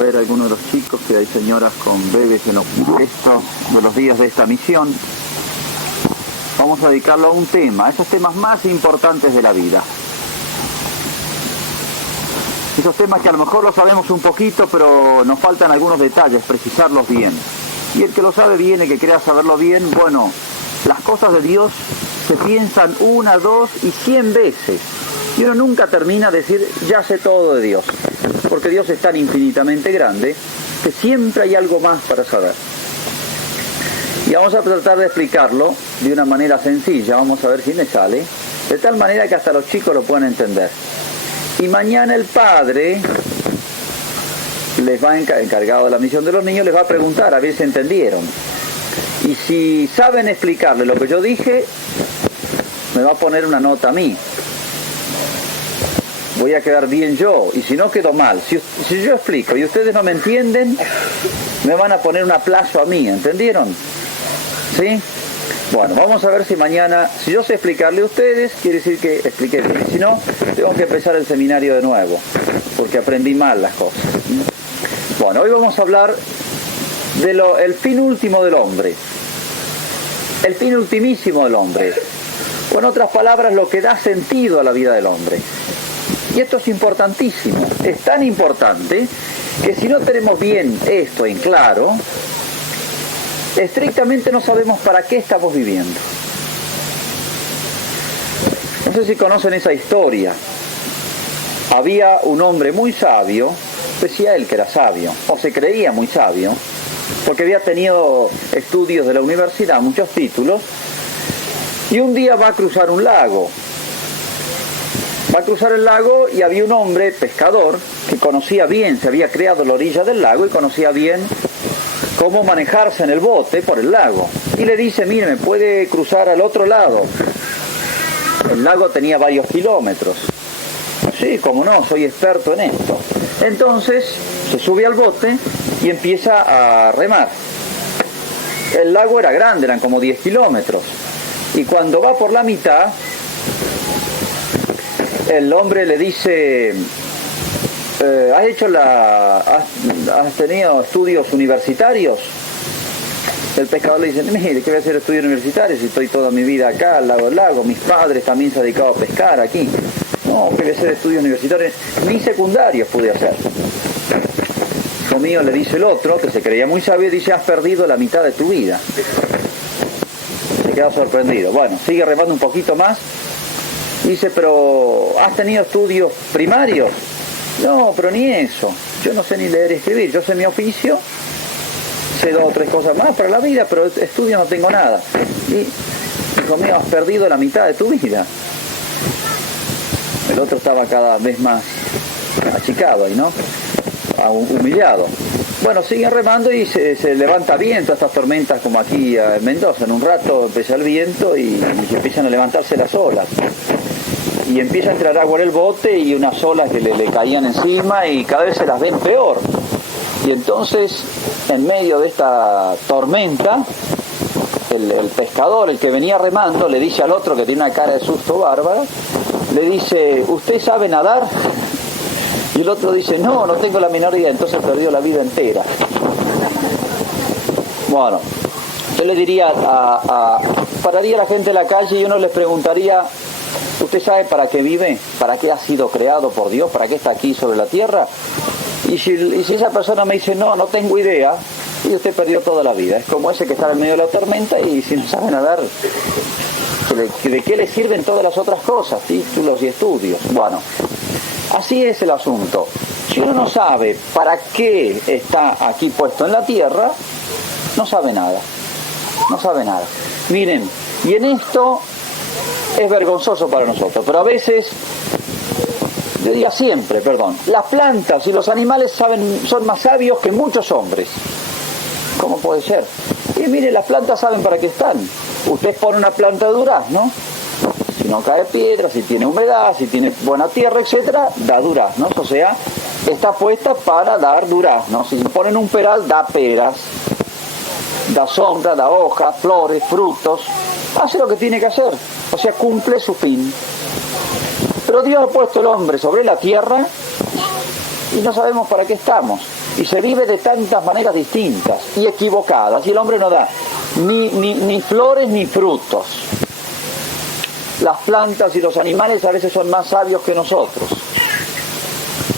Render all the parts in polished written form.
ver a algunos de los chicos, que hay señoras con bebés en estos de los días de esta misión. Vamos a dedicarlo a un tema, a esos temas más importantes de la vida. Esos temas que a lo mejor los sabemos un poquito, pero nos faltan algunos detalles, precisarlos bien. Y el que lo sabe bien, el que crea saberlo bien, bueno, las cosas de Dios se piensan 1, 2 y 100 veces. Y uno nunca termina de decir, ya sé todo de Dios. Porque Dios es tan infinitamente grande que siempre hay algo más para saber. Y vamos a tratar de explicarlo de una manera sencilla, vamos a ver si me sale, de tal manera que hasta los chicos lo puedan entender. Y mañana el padre les va encargado de la misión de los niños, les va a preguntar a ver si entendieron. Y si saben explicarle lo que yo dije, me va a poner una nota a mí. Voy a quedar bien yo, y si no quedo mal. Si yo explico y ustedes no me entienden, me van a poner un aplauso a mí, ¿entendieron? ¿Sí? Bueno, vamos a ver si mañana, si yo sé explicarle a ustedes, quiere decir que expliqué bien. Si no, tengo que empezar el seminario de nuevo, porque aprendí mal las cosas. Bueno, hoy vamos a hablar del fin último del hombre. El fin ultimísimo del hombre. Con otras palabras, lo que da sentido a la vida del hombre. Y esto es importantísimo. Es tan importante que si no tenemos bien esto en claro, estrictamente no sabemos para qué estamos viviendo. No sé si conocen esa historia. Había un hombre muy sabio, decía él que era sabio, o se creía muy sabio, porque había tenido estudios de la universidad, muchos títulos, y un día va a cruzar un lago. Va a cruzar el lago y había un hombre pescador que conocía bien, se había criado a la orilla del lago y conocía bien cómo manejarse en el bote por el lago. Y le dice, mire, ¿me puede cruzar al otro lado? El lago tenía varios kilómetros. Sí, cómo no, soy experto en esto. Entonces se sube al bote y empieza a remar. El lago era grande, eran como 10 kilómetros. Y cuando va por la mitad, el hombre le dice, ¿has tenido estudios universitarios? El pescador le dice, mire, ¿qué voy a hacer estudios universitarios si estoy toda mi vida acá al lado del lago? Mis padres también se han dedicado a pescar aquí. No, ¿qué voy a hacer estudios universitarios? Ni secundarios pude hacer. Hijo mío, le dice el otro, que se creía muy sabio, dice, has perdido la mitad de tu vida. Se queda sorprendido. Bueno, sigue remando un poquito más. Dice, pero ¿has tenido estudios primarios? No, pero ni eso. Yo no sé ni leer y escribir. Yo sé mi oficio, sé 2 o 3 cosas más para la vida, pero estudio no tengo nada. Y, hijo mío, has perdido la mitad de tu vida. El otro estaba cada vez más achicado ahí, ¿no? Humillado. Bueno, siguen remando y se levanta viento, estas tormentas como aquí en Mendoza. En un rato empieza el viento y empiezan a levantarse las olas. Y empieza a entrar agua en el bote y unas olas que le caían encima y cada vez se las ven peor. Y entonces, en medio de esta tormenta, el pescador, el que venía remando, le dice al otro que tiene una cara de susto bárbara, le dice, ¿usted sabe nadar? Y el otro dice, no tengo la menor idea, entonces perdió la vida entera. Bueno, yo le diría, pararía a la gente en la calle y uno les preguntaría, ¿usted sabe para qué vive? ¿Para qué ha sido creado por Dios? ¿Para qué está aquí sobre la tierra? Y si esa persona me dice, no tengo idea, y usted perdió toda la vida. Es como ese que está en medio de la tormenta y si no sabe nadar, ¿de qué le sirven todas las otras cosas? Títulos y estudios. Bueno, así es el asunto. Si uno no sabe para qué está aquí puesto en la tierra, no sabe nada. No sabe nada. Miren, y en esto es vergonzoso para nosotros, pero a veces, yo diría siempre, las plantas y los animales son más sabios que muchos hombres. ¿Cómo puede ser? Y mire, las plantas saben para qué están. Usted pone una planta de durazno, si no cae piedra, si tiene humedad, si tiene buena tierra, etcétera, da duraznos. O sea, está puesta para dar duraznos. Si ponen un peral, da peras, da sombra, da hojas, flores, frutos. Hace lo que tiene que hacer. O sea, cumple su fin. Pero Dios ha puesto el hombre sobre la tierra y no sabemos para qué estamos. Y se vive de tantas maneras distintas y equivocadas. Y el hombre no da ni flores ni frutos. Las plantas y los animales a veces son más sabios que nosotros.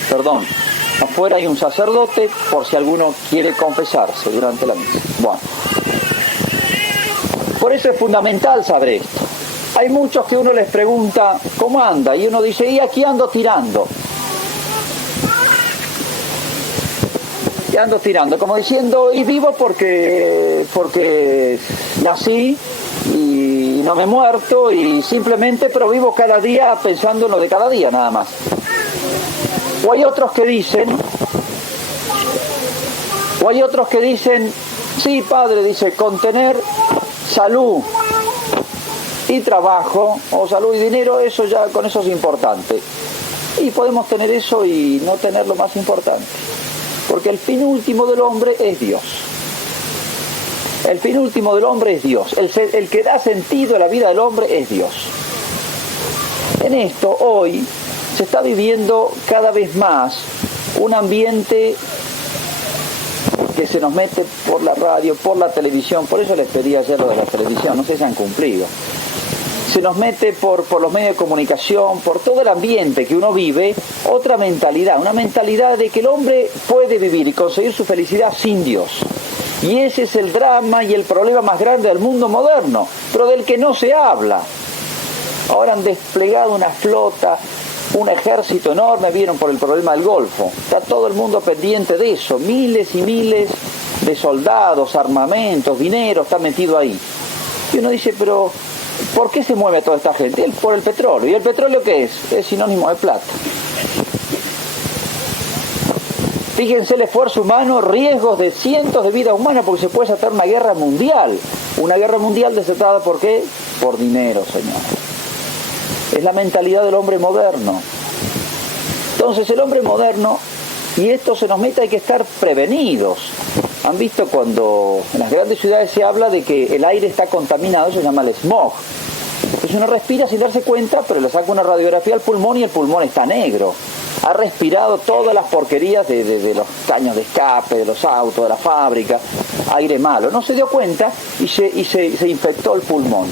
Perdón, afuera hay un sacerdote por si alguno quiere confesarse durante la misa. Bueno, por eso es fundamental saber esto. Hay muchos que uno les pregunta, ¿cómo anda? Y uno dice, y aquí ando tirando. Y ando tirando, como diciendo, y vivo porque nací y no me he muerto y simplemente, pero vivo cada día pensando en lo de cada día nada más. O hay otros que dicen, sí, padre, dice, con tener salud y trabajo, o salud y dinero, eso ya, con eso es importante. Y podemos tener eso y no tener lo más importante. Porque el fin último del hombre es Dios. El fin último del hombre es Dios. El que da sentido a la vida del hombre es Dios. En esto, hoy, se está viviendo cada vez más un ambiente que se nos mete por la radio, por la televisión. Por eso les pedí ayer lo de la televisión, no sé si han cumplido. Se nos mete por los medios de comunicación, por todo el ambiente que uno vive, otra mentalidad, una mentalidad de que el hombre puede vivir y conseguir su felicidad sin Dios. Y ese es el drama y el problema más grande del mundo moderno, pero del que no se habla. Ahora han desplegado una flota, un ejército enorme, vieron por el problema del Golfo. Está todo el mundo pendiente de eso, miles y miles de soldados, armamentos, dinero, está metido ahí. Y uno dice, pero ¿por qué se mueve toda esta gente? Por el petróleo. ¿Y el petróleo qué es? Es sinónimo de plata. Fíjense el esfuerzo humano, riesgos de cientos de vidas humanas, porque se puede desatar una guerra mundial. Una guerra mundial desatada ¿por qué? Por dinero, señor. Es la mentalidad del hombre moderno. Entonces el hombre moderno, y esto se nos mete, hay que estar prevenidos. Han visto cuando en las grandes ciudades se habla de que el aire está contaminado, eso se llama el smog. Entonces uno respira sin darse cuenta, pero le saca una radiografía al pulmón y el pulmón está negro. Ha respirado todas las porquerías de los caños de escape, de los autos, de la fábrica, aire malo. No se dio cuenta y se infectó el pulmón,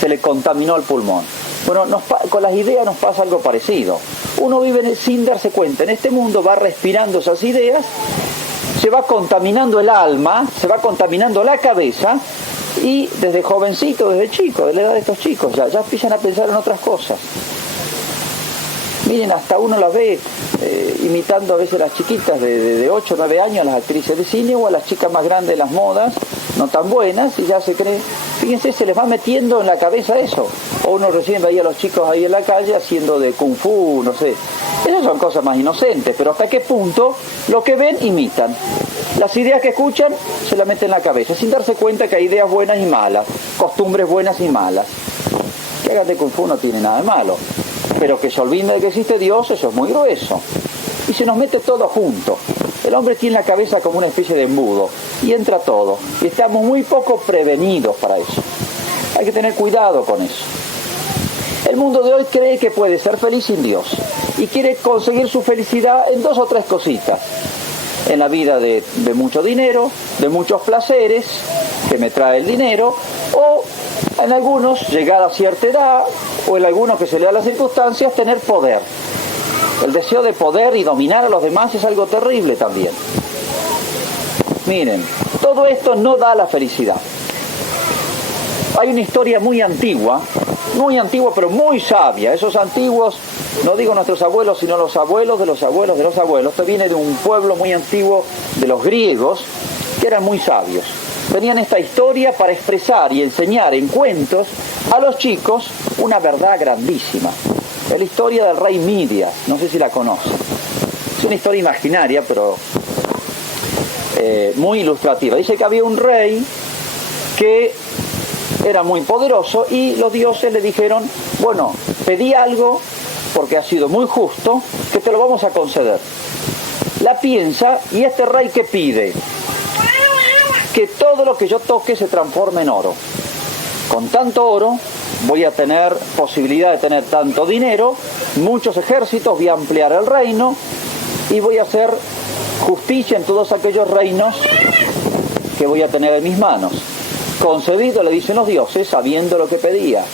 se le contaminó el pulmón. Bueno, con las ideas nos pasa algo parecido. Uno vive sin darse cuenta. En este mundo va respirando esas ideas, se va contaminando el alma, se va contaminando la cabeza y desde jovencito, desde chico, de la edad de estos chicos, ya empiezan a pensar en otras cosas. Miren, hasta uno las ve imitando a veces a las chiquitas de 8 o 9 años, a las actrices de cine, o a las chicas más grandes de las modas, no tan buenas, y ya se cree. Fíjense, se les va metiendo en la cabeza eso. O uno recién veía a los chicos ahí en la calle haciendo de kung fu, no sé. Esas son cosas más inocentes, pero hasta qué punto lo que ven imitan. Las ideas que escuchan se las meten en la cabeza, sin darse cuenta que hay ideas buenas y malas, costumbres buenas y malas. Que hagan de kung fu no tiene nada de malo, pero que se olvide de que existe Dios, eso es muy grueso. Y se nos mete todo junto. El hombre tiene la cabeza como una especie de embudo y entra todo. Y estamos muy poco prevenidos para eso. Hay que tener cuidado con eso. El mundo de hoy cree que puede ser feliz sin Dios y quiere conseguir su felicidad en 2 o 3 cositas. En la vida de mucho dinero, de muchos placeres que me trae el dinero, o en algunos, llegada a cierta edad, o en algunos que se le da las circunstancias, tener poder. El deseo de poder y dominar a los demás es algo terrible también. Miren, todo esto no da la felicidad. Hay una historia muy antigua pero muy sabia. Esos antiguos, no digo nuestros abuelos, sino los abuelos de los abuelos de los abuelos. Esto viene de un pueblo muy antiguo de los griegos, que eran muy sabios. Tenían esta historia para expresar y enseñar en cuentos a los chicos una verdad grandísima. Es la historia del rey Midias, no sé si la conocen. Es una historia imaginaria, pero muy ilustrativa. Dice que había un rey que era muy poderoso y los dioses le dijeron, bueno, pedí algo porque ha sido muy justo, que te lo vamos a conceder. La piensa y este rey ¿qué pide? Que todo lo que yo toque se transforme en oro. Con tanto oro voy a tener posibilidad de tener tanto dinero, muchos ejércitos, voy a ampliar el reino y voy a ser justicia en todos aquellos reinos que voy a tener en mis manos. Concebido, le dicen los dioses, sabiendo lo que pedía,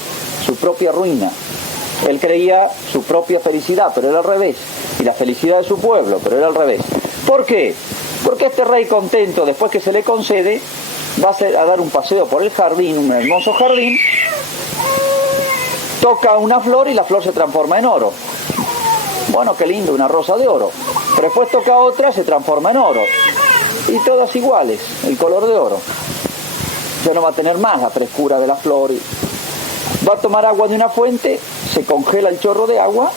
su propia ruina. Él creía su propia felicidad, pero era al revés. Y la felicidad de su pueblo, pero era al revés. ¿Por qué? Porque este rey contento, después que se le concede, va a dar un paseo por el jardín, un hermoso jardín, toca una flor y la flor se transforma en oro. Bueno, qué lindo, una rosa de oro. Pero después toca otra, se transforma en oro. Y todas iguales, el color de oro. Ya no va a tener más la frescura de la flor. Va a tomar agua de una fuente, se congela el chorro de agua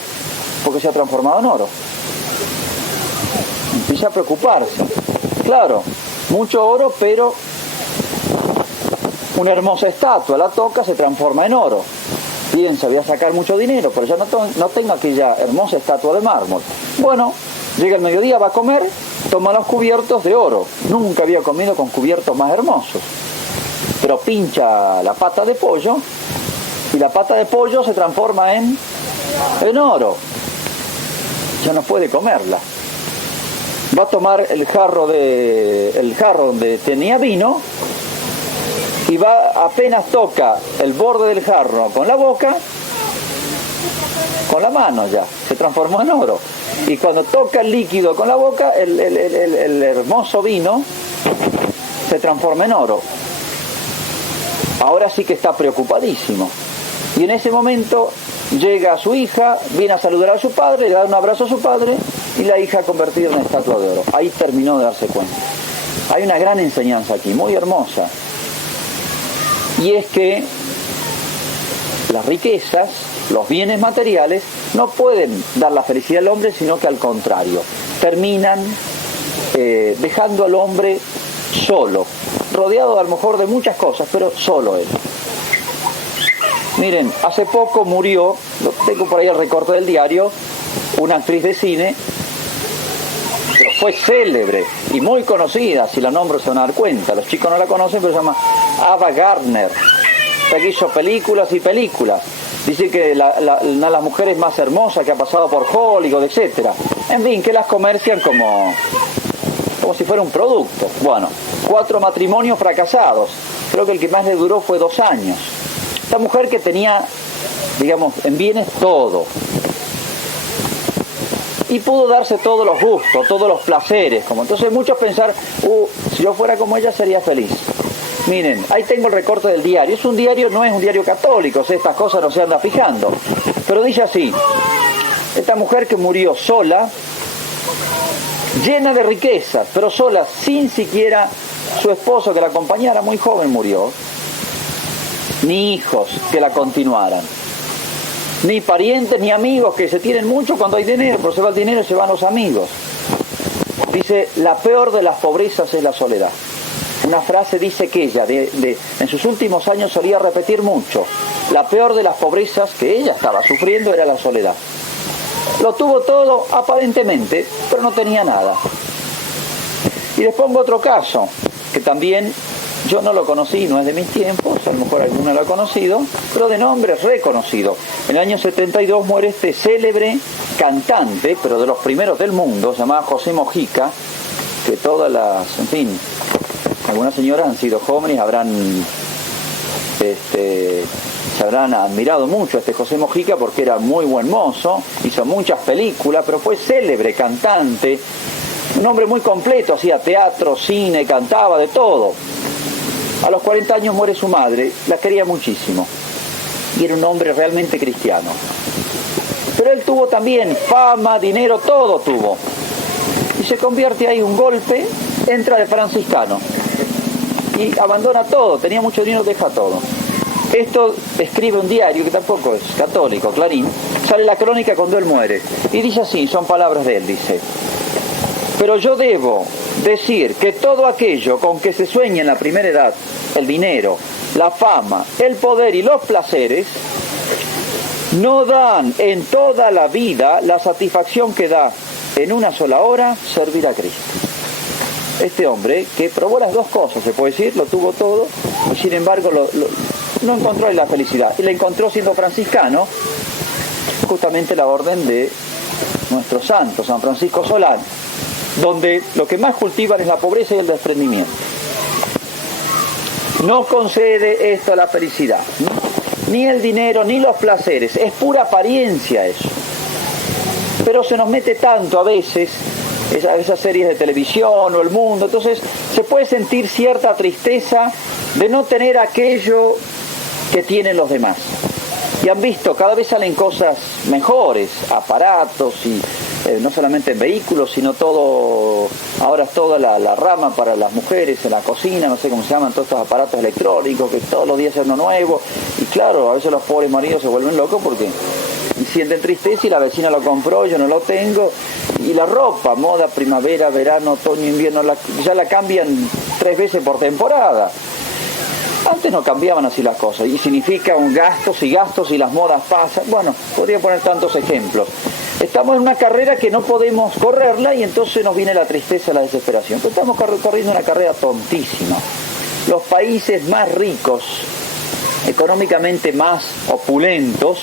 porque se ha transformado en oro. Empieza a preocuparse. Claro, mucho oro, pero una hermosa estatua, la toca, se transforma en oro. Piensa, voy a sacar mucho dinero, pero ya no tengo aquella hermosa estatua de mármol. Bueno, llega el mediodía, va a comer, toma los cubiertos de oro. Nunca había comido con cubiertos más hermosos. Pero pincha la pata de pollo y la pata de pollo se transforma en oro. Ya no puede comerla. Va a tomar el jarro donde tenía vino y apenas toca el borde del jarro con la boca, con la mano ya, se transformó en oro. Y cuando toca el líquido con la boca, el hermoso vino se transforma en oro. Ahora sí que está preocupadísimo. Y en ese momento llega su hija, viene a saludar a su padre, le da un abrazo a su padre y la hija convertida en una estatua de oro. Ahí terminó de darse cuenta. Hay una gran enseñanza aquí, muy hermosa. Y es que las riquezas, los bienes materiales, no pueden dar la felicidad al hombre, sino que al contrario, terminan dejando al hombre solo, rodeado a lo mejor de muchas cosas, pero solo él. Miren, hace poco murió, tengo por ahí el recorte del diario, una actriz de cine, pero fue célebre y muy conocida, si la nombro se van a dar cuenta, los chicos no la conocen, pero se llama Ava Gardner, que hizo películas y películas. Dice que una de las mujeres más hermosas que ha pasado por Hollywood, etc. En fin, que las comercian como si fuera un producto. Bueno, 4 matrimonios fracasados. Creo que el que más le duró fue 2 años. Esta mujer que tenía, digamos, en bienes todo. Y pudo darse todos los gustos, todos los placeres. Entonces muchos pensar, si yo fuera como ella sería feliz. Miren, ahí tengo el recorte del diario. Es un diario, no es un diario católico, estas cosas no se anda fijando. Pero dice así, esta mujer que murió sola, llena de riquezas, pero sola, sin siquiera su esposo que la acompañara, muy joven murió, ni hijos que la continuaran, ni parientes ni amigos, que se tienen mucho cuando hay dinero, pero se va el dinero y se van los amigos. Dice, la peor de las pobrezas es la soledad. Una frase dice que ella, en sus últimos años solía repetir mucho, la peor de las pobrezas que ella estaba sufriendo era la soledad. Lo tuvo todo aparentemente, pero no tenía nada. Y les pongo otro caso, que también yo no lo conocí, no es de mis tiempos, a lo mejor alguno lo ha conocido, pero de nombre reconocido. En el año 72 muere este célebre cantante, pero de los primeros del mundo, se llamaba José Mojica, que todas las, en fin, algunas señoras han sido jóvenes, se habrán admirado mucho a este José Mojica porque era muy buen mozo, hizo muchas películas, pero fue célebre cantante, un hombre muy completo, hacía teatro, cine, cantaba, de todo. A los 40 años muere su madre, la quería muchísimo, y era un hombre realmente cristiano. Pero él tuvo también fama, dinero, todo tuvo. Y se convierte ahí un golpe, entra de franciscano, y abandona todo, tenía mucho dinero, deja todo. Esto escribe un diario que tampoco es católico, Clarín, sale la crónica cuando él muere. Y dice así, son palabras de él, dice: pero yo debo decir que todo aquello con que se sueña en la primera edad, el dinero, la fama, el poder y los placeres, no dan en toda la vida la satisfacción que da en una sola hora servir a Cristo. Este hombre que probó las dos cosas, se puede decir, lo tuvo todo, y sin embargo no encontró la felicidad. Y la encontró siendo franciscano, justamente la orden de nuestro santo, San Francisco Solano. donde lo que más cultivan es la pobreza y el desprendimiento. No concede esto la felicidad, ni el dinero, ni los placeres, es pura apariencia eso. Pero se nos mete tanto a veces esas series de televisión o el mundo, entonces se puede sentir cierta tristeza de no tener aquello que tienen los demás. Y han visto, cada vez salen cosas mejores, aparatos y no solamente en vehículos, sino todo, ahora es toda la rama para las mujeres en la cocina, no sé cómo se llaman, todos estos aparatos electrónicos, que todos los días es uno nuevo, y claro, a veces los pobres maridos se vuelven locos porque sienten tristeza y la vecina lo compró, yo no lo tengo, y la ropa, moda, primavera, verano, otoño, invierno, ya la cambian 3 veces por temporada. Antes no cambiaban así las cosas, y significa un gastos y las modas pasan. Bueno, podría poner tantos ejemplos. Estamos en una carrera que no podemos correrla y entonces nos viene la tristeza, la desesperación. Pero estamos corriendo una carrera tontísima. Los países más ricos, económicamente más opulentos,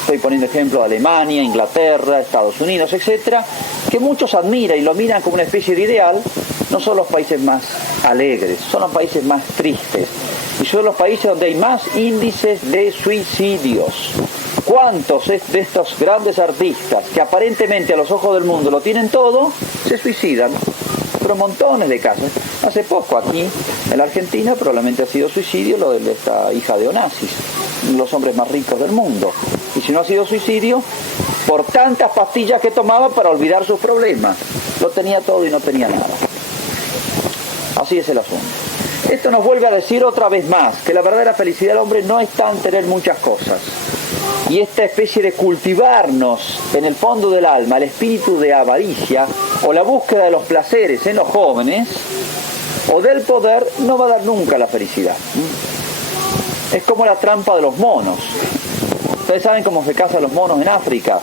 estoy poniendo ejemplo de Alemania, Inglaterra, Estados Unidos, etcétera, que muchos admiran y lo miran como una especie de ideal, no son los países más alegres, son los países más tristes y son los países donde hay más índices de suicidios. ¿Cuántos de estos grandes artistas que aparentemente a los ojos del mundo lo tienen todo, se suicidan? Pero montones de casos. Hace poco aquí en la Argentina probablemente ha sido suicidio lo de esta hija de Onassis, los hombres más ricos del mundo. Y si no ha sido suicidio, por tantas pastillas que tomaba para olvidar sus problemas. Lo tenía todo y no tenía nada. Así es el asunto. Esto nos vuelve a decir otra vez más que la verdadera felicidad del hombre no está en tener muchas cosas. Y esta especie de cultivarnos en el fondo del alma, el espíritu de avaricia o la búsqueda de los placeres en los jóvenes o del poder, no va a dar nunca la felicidad. Es como la trampa de los monos. Ustedes saben cómo se cazan los monos en África.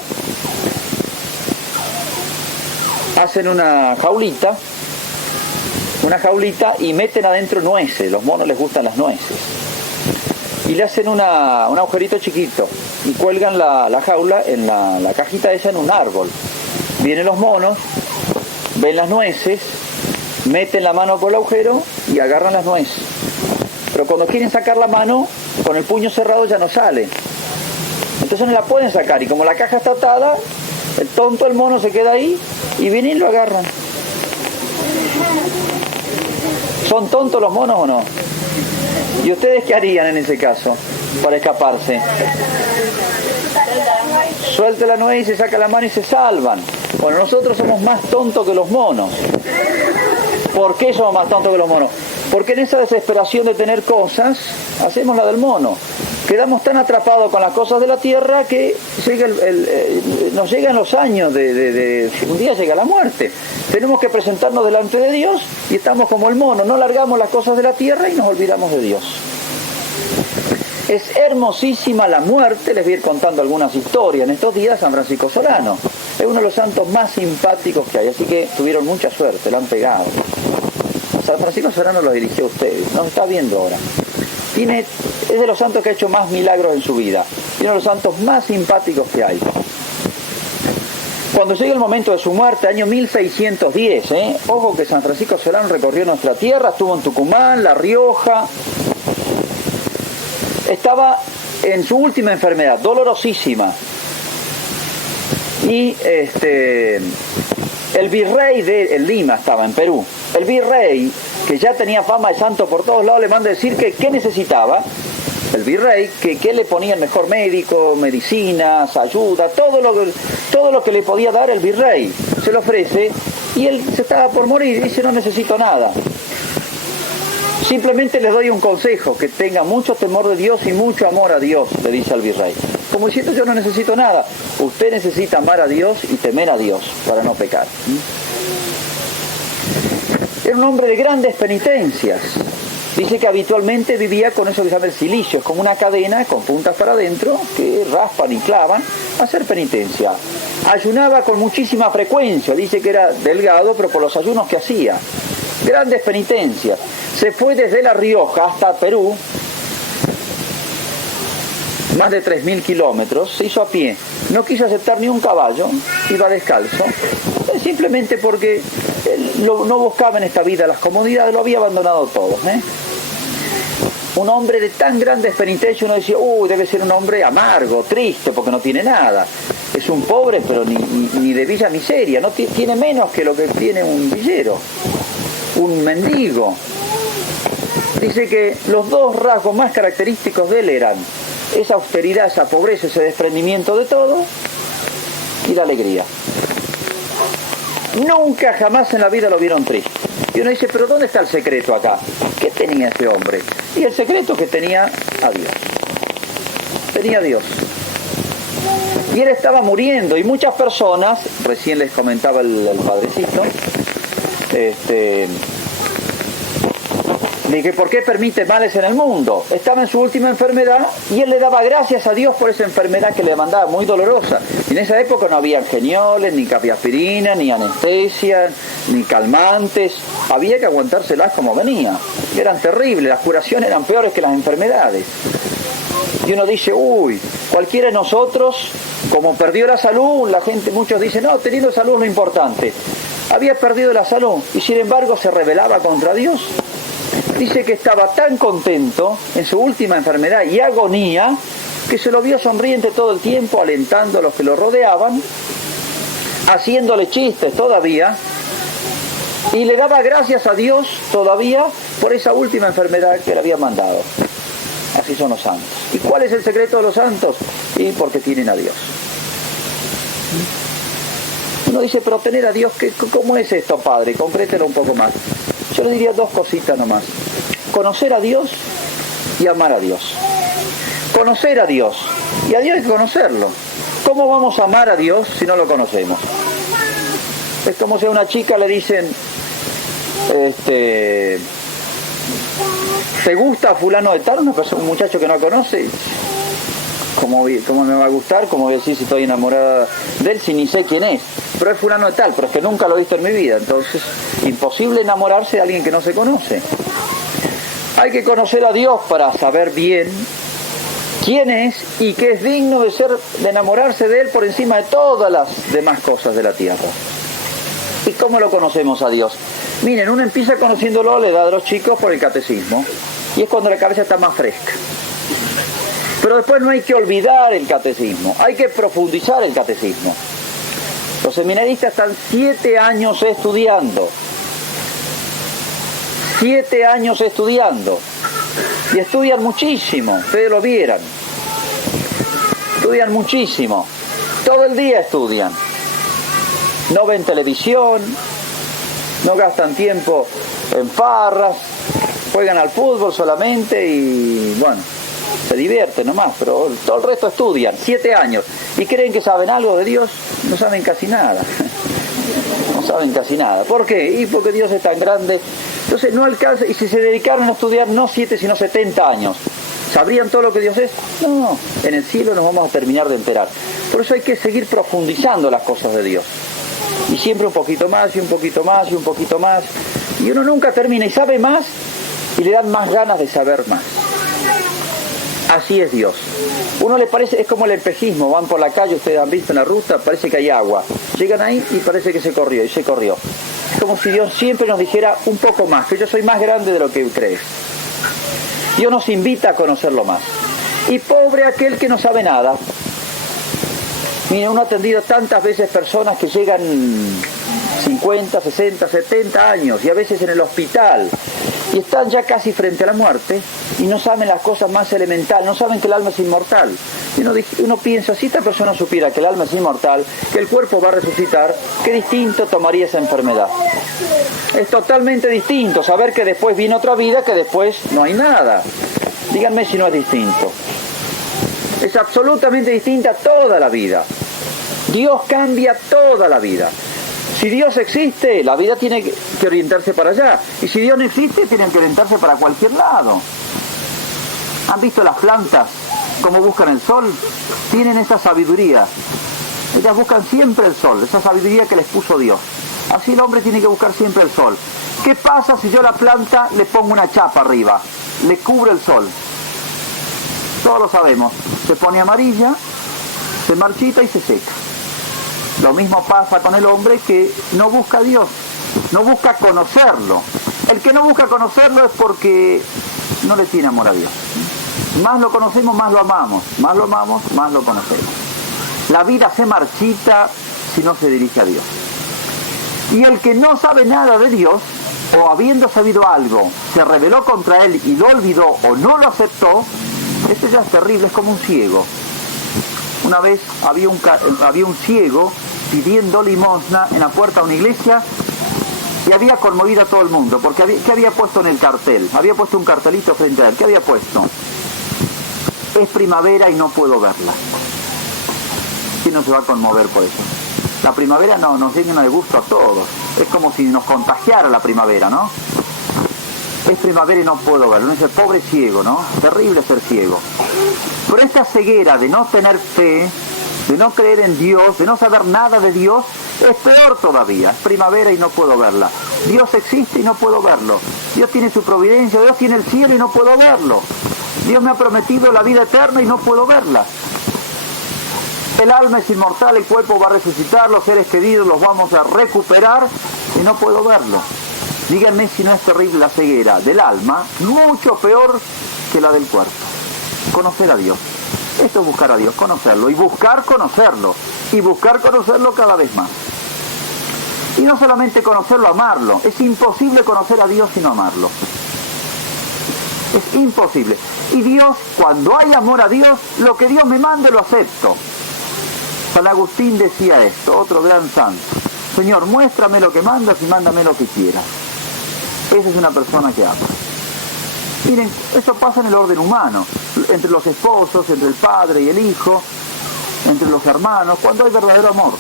Hacen una jaulita y meten adentro nueces. Los monos les gustan las nueces. Y le hacen un agujerito chiquito y cuelgan la jaula en la cajita esa en un árbol. Vienen los monos, ven las nueces, meten la mano por el agujero y agarran las nueces. Pero cuando quieren sacar la mano, con el puño cerrado ya no sale. Entonces no la pueden sacar y como la caja está atada, el mono se queda ahí y vienen y lo agarran. ¿Son tontos los monos o no? ¿Y ustedes qué harían en ese caso para escaparse? Suelta la nuez y se saca la mano y se salvan. Bueno, nosotros somos más tontos que los monos. ¿Por qué somos más tontos que los monos? Porque en esa desesperación de tener cosas, hacemos la del mono. Quedamos tan atrapados con las cosas de la tierra que nos llegan los años un día llega la muerte. Tenemos que presentarnos delante de Dios y estamos como el mono, no largamos las cosas de la tierra y nos olvidamos de Dios. Es hermosísima la muerte, les voy a ir contando algunas historias. En estos días San Francisco Solano es uno de los santos más simpáticos que hay, así que tuvieron mucha suerte, lo han pegado. San Francisco Solano lo dirigió a ustedes, nos está viendo ahora. Es de los santos que ha hecho más milagros en su vida, y uno de los santos más simpáticos que hay. Cuando llega el momento de su muerte, año 1610, ojo que San Francisco Solano recorrió nuestra tierra, estuvo en Tucumán, La Rioja, estaba en su última enfermedad, dolorosísima, y el virrey de Lima estaba en Perú, el virrey, que ya tenía fama de santo por todos lados, le manda a decir que ¿qué necesitaba? El virrey, que le ponía el mejor médico, medicinas, ayuda, todo lo que le podía dar el virrey, se lo ofrece, y él se estaba por morir, y dice, no necesito nada. Simplemente les doy un consejo, que tenga mucho temor de Dios y mucho amor a Dios, le dice al virrey. Como diciendo, yo no necesito nada, usted necesita amar a Dios y temer a Dios para no pecar. Era un hombre de grandes penitencias. Dice que habitualmente vivía con eso que se llama el cilicio, es como una cadena con puntas para adentro que raspan y clavan a hacer penitencia. Ayunaba con muchísima frecuencia, dice que era delgado, pero por los ayunos que hacía. Grandes penitencias. Se fue desde La Rioja hasta Perú, más de 3.000 kilómetros, se hizo a pie. No quiso aceptar ni un caballo, iba descalzo. Simplemente porque no buscaba en esta vida las comodidades, lo había abandonado todo. Un hombre de tan grandes penitencias, uno decía, debe ser un hombre amargo, triste, porque no tiene nada. Es un pobre, pero ni de villa miseria, no tiene menos que lo que tiene un villero, un mendigo. Dice que los dos rasgos más característicos de él eran esa austeridad, esa pobreza, ese desprendimiento de todo y la alegría. Nunca jamás en la vida lo vieron triste. Y uno dice, pero ¿dónde está el secreto acá? ¿Qué tenía ese hombre? Y el secreto que tenía a Dios. Tenía a Dios. Y él estaba muriendo. Y muchas personas, recién les comentaba el padrecito, dije, ¿por qué permite males en el mundo? Estaba en su última enfermedad y él le daba gracias a Dios por esa enfermedad que le mandaba, muy dolorosa. Y en esa época no había genioles, ni capiaspirina, ni anestesia, ni calmantes. Había que aguantárselas como venía. Eran terribles, las curaciones eran peores que las enfermedades. Y uno dice, cualquiera de nosotros, como perdió la salud, muchos dicen, no, teniendo salud es lo importante. Había perdido la salud y sin embargo se rebelaba contra Dios. Dice que estaba tan contento en su última enfermedad y agonía que se lo vio sonriente todo el tiempo, alentando a los que lo rodeaban, haciéndole chistes todavía, y le daba gracias a Dios todavía por esa última enfermedad que le había mandado. Así son los santos. ¿Y cuál es el secreto de los santos? Y porque tienen a Dios. Uno dice, pero tener a Dios, ¿cómo es esto, padre? Concrételo un poco más. Yo le diría dos cositas nomás. Conocer a Dios y amar a Dios. Conocer a Dios. Y a Dios hay que conocerlo. ¿Cómo vamos a amar a Dios si no lo conocemos? Es como si a una chica le dicen, ¿te gusta fulano de tal? Un muchacho que no conoce. ¿Cómo me va a gustar? ¿Cómo voy a decir si estoy enamorada de él si ni sé quién es? Pero es fulano de tal, pero es que nunca lo he visto en mi vida. Entonces, imposible enamorarse de alguien que no se conoce. Hay que conocer a Dios para saber bien quién es y que es digno de enamorarse de Él por encima de todas las demás cosas de la tierra. ¿Y cómo lo conocemos a Dios? Miren, uno empieza conociéndolo a la edad de los chicos por el catecismo, y es cuando la cabeza está más fresca. Pero después no hay que olvidar el catecismo, hay que profundizar el catecismo. Los seminaristas están 7 años estudiando. 7 años estudiando. Y estudian muchísimo, ustedes lo vieran. Estudian muchísimo. Todo el día estudian. No ven televisión, no gastan tiempo en farras, juegan al fútbol solamente y bueno, se divierten nomás, pero todo el resto estudian, 7 años, y creen que saben algo de Dios, no saben casi nada. No saben casi nada. ¿Por qué? Y porque Dios es tan grande. Entonces no alcanza, y si se dedicaron a estudiar no 7 sino 70 años, ¿sabrían todo lo que Dios es? No, en el cielo nos vamos a terminar de enterar. Por eso hay que seguir profundizando las cosas de Dios. Y siempre un poquito más, y un poquito más, y un poquito más. Y uno nunca termina y sabe más, y le dan más ganas de saber más. Así es Dios. Uno le parece, es como el espejismo, van por la calle, ustedes han visto en la ruta, parece que hay agua. Llegan ahí y parece que se corrió, y se corrió. Es como si Dios siempre nos dijera un poco más, que yo soy más grande de lo que crees. Dios nos invita a conocerlo más. Y pobre aquel que no sabe nada. Mire, uno ha atendido tantas veces personas que llegan 50, 60, 70 años y a veces en el hospital y están ya casi frente a la muerte y no saben las cosas más elementales, no saben que el alma es inmortal. Y uno piensa, si esta persona supiera que el alma es inmortal, que el cuerpo va a resucitar, qué distinto tomaría esa enfermedad. Es totalmente distinto saber que después viene otra vida, que después no hay nada. Díganme si no es distinto. Es absolutamente distinta toda la vida. Dios cambia toda la vida. Si Dios existe, la vida tiene que orientarse para allá. Y si Dios no existe, tienen que orientarse para cualquier lado. ¿Han visto las plantas cómo buscan el sol? Tienen esa sabiduría. Ellas buscan siempre el sol, esa sabiduría que les puso Dios. Así el hombre tiene que buscar siempre el sol. ¿Qué pasa si yo a la planta le pongo una chapa arriba? Le cubre el sol. Todos lo sabemos. Se pone amarilla, se marchita y se seca. Lo mismo pasa con el hombre que no busca a Dios, no busca conocerlo. El que no busca conocerlo es porque no le tiene amor a Dios. Más lo conocemos, más lo amamos. Más lo amamos, más lo conocemos. La vida se marchita si no se dirige a Dios. Y el que no sabe nada de Dios, o habiendo sabido algo, se rebeló contra él y lo olvidó o no lo aceptó, este ya es terrible, es como un ciego. Una vez había un ciego pidiendo limosna en la puerta de una iglesia y había conmovido a todo el mundo, porque ¿qué había puesto en el cartel? Había puesto un cartelito frente a él. ¿Qué había puesto? Es primavera y no puedo verla. ¿Quién no se va a conmover por eso? La primavera nos llena de gusto a todos. Es como si nos contagiara la primavera, ¿no? Es primavera y no puedo verlo. Ese pobre ciego, ¿no? Terrible ser ciego. Pero esta ceguera de no tener fe, de no creer en Dios, de no saber nada de Dios, es peor todavía. Es primavera y no puedo verla. Dios existe y no puedo verlo. Dios tiene su providencia, Dios tiene el cielo y no puedo verlo. Dios me ha prometido la vida eterna y no puedo verla. El alma es inmortal, el cuerpo va a resucitar, los seres queridos los vamos a recuperar y no puedo verlo. Díganme si no es terrible la ceguera del alma, mucho peor que la del cuerpo. Conocer a Dios. Esto es buscar a Dios, conocerlo, y buscar conocerlo, y buscar conocerlo cada vez más. Y no solamente conocerlo, amarlo. Es imposible conocer a Dios sin amarlo. Es imposible. Y Dios, cuando hay amor a Dios, lo que Dios me mande lo acepto. San Agustín decía esto, otro gran santo. Señor, muéstrame lo que mandas y mándame lo que quieras. Esa es una persona que ama. Miren, eso pasa en el orden humano, entre los esposos, entre el padre y el hijo, entre los hermanos, cuando hay verdadero amor.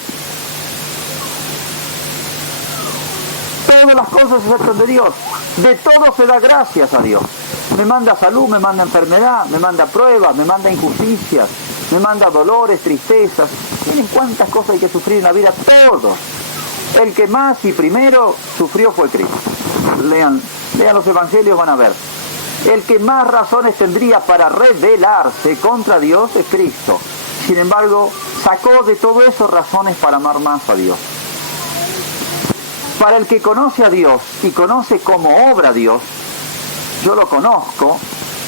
Todas las cosas se aceptan de Dios, de todo se da gracias a Dios. Me manda salud, me manda enfermedad, me manda pruebas, me manda injusticias, me manda dolores, tristezas. Miren cuántas cosas hay que sufrir en la vida, todos. El que más y primero sufrió fue Cristo. Lean los evangelios, van a ver. El que más razones tendría para rebelarse contra Dios es Cristo. Sin embargo, sacó de todo eso razones para amar más a Dios. Para el que conoce a Dios y conoce cómo obra Dios, yo lo conozco,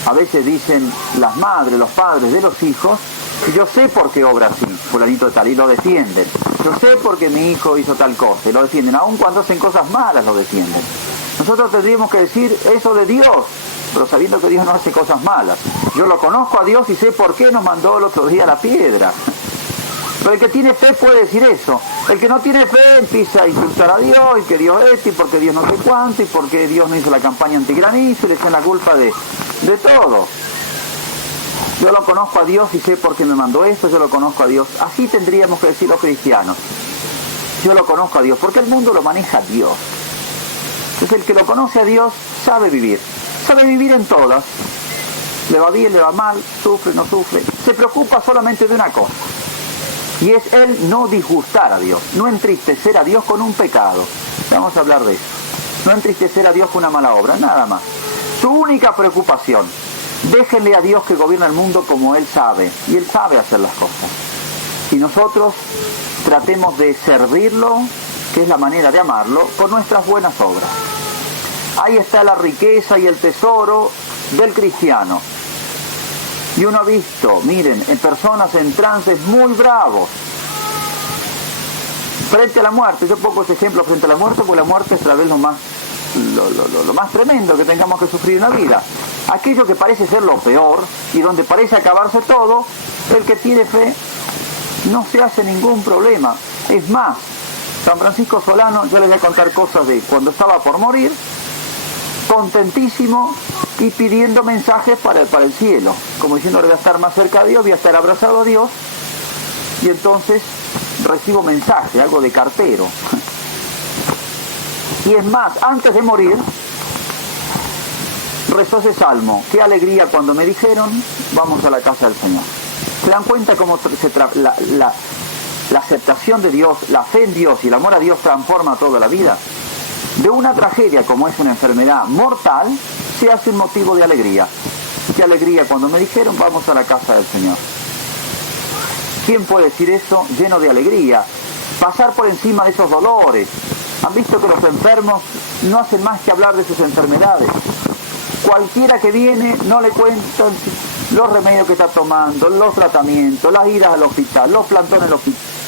a veces dicen las madres, los padres de los hijos, y yo sé por qué obra así, fulanito de tal, y lo defienden. Yo sé por qué mi hijo hizo tal cosa, y lo defienden. Aun cuando hacen cosas malas, lo defienden. Nosotros tendríamos que decir eso de Dios, pero sabiendo que Dios no hace cosas malas. Yo lo conozco a Dios y sé por qué nos mandó el otro día la piedra. Pero el que tiene fe puede decir eso. El que no tiene fe empieza a insultar a Dios, y que Dios es, y porque Dios no sé cuánto, y porque Dios no hizo la campaña antigranizo, y le echan la culpa de todo. Yo lo conozco a Dios y sé por qué me mandó esto, yo lo conozco a Dios. Así tendríamos que decir los cristianos. Yo lo conozco a Dios, porque el mundo lo maneja Dios. Entonces el que lo conoce a Dios sabe vivir en todas. Le va bien, le va mal, sufre, no sufre. Se preocupa solamente de una cosa. Y es él no disgustar a Dios, no entristecer a Dios con un pecado. Vamos a hablar de eso. No entristecer a Dios con una mala obra, nada más. Su única preocupación. Déjenle a Dios que gobierna el mundo como Él sabe. Y Él sabe hacer las cosas. Y nosotros tratemos de servirlo, que es la manera de amarlo, por nuestras buenas obras. Ahí está la riqueza y el tesoro del cristiano. Y uno ha visto, miren, en personas en trances muy bravos, frente a la muerte. Yo pongo ese ejemplo frente a la muerte, porque la muerte es tal vez lo más tremendo que tengamos que sufrir en la vida. Aquello que parece ser lo peor y donde parece acabarse todo, el que tiene fe no se hace ningún problema. Es más, San Francisco Solano, yo les voy a contar cosas de cuando estaba por morir, contentísimo y pidiendo mensajes para el cielo, como diciendo, voy a estar más cerca de Dios, voy a estar abrazado a Dios, y entonces recibo mensaje, algo de cartero. Y es más, antes de morir, rezó ese salmo: qué alegría cuando me dijeron, vamos a la casa del Señor. ¿Se dan cuenta cómo la aceptación de Dios, la fe en Dios y el amor a Dios transforma toda la vida? De una tragedia como es una enfermedad mortal, se hace un motivo de alegría. Qué alegría cuando me dijeron, vamos a la casa del Señor. ¿Quién puede decir eso lleno de alegría? pasar por encima de esos dolores. Han visto que los enfermos no hacen más que hablar de sus enfermedades. Cualquiera que viene no le cuentan los remedios que está tomando, los tratamientos, las idas al hospital, los plantones al hospital.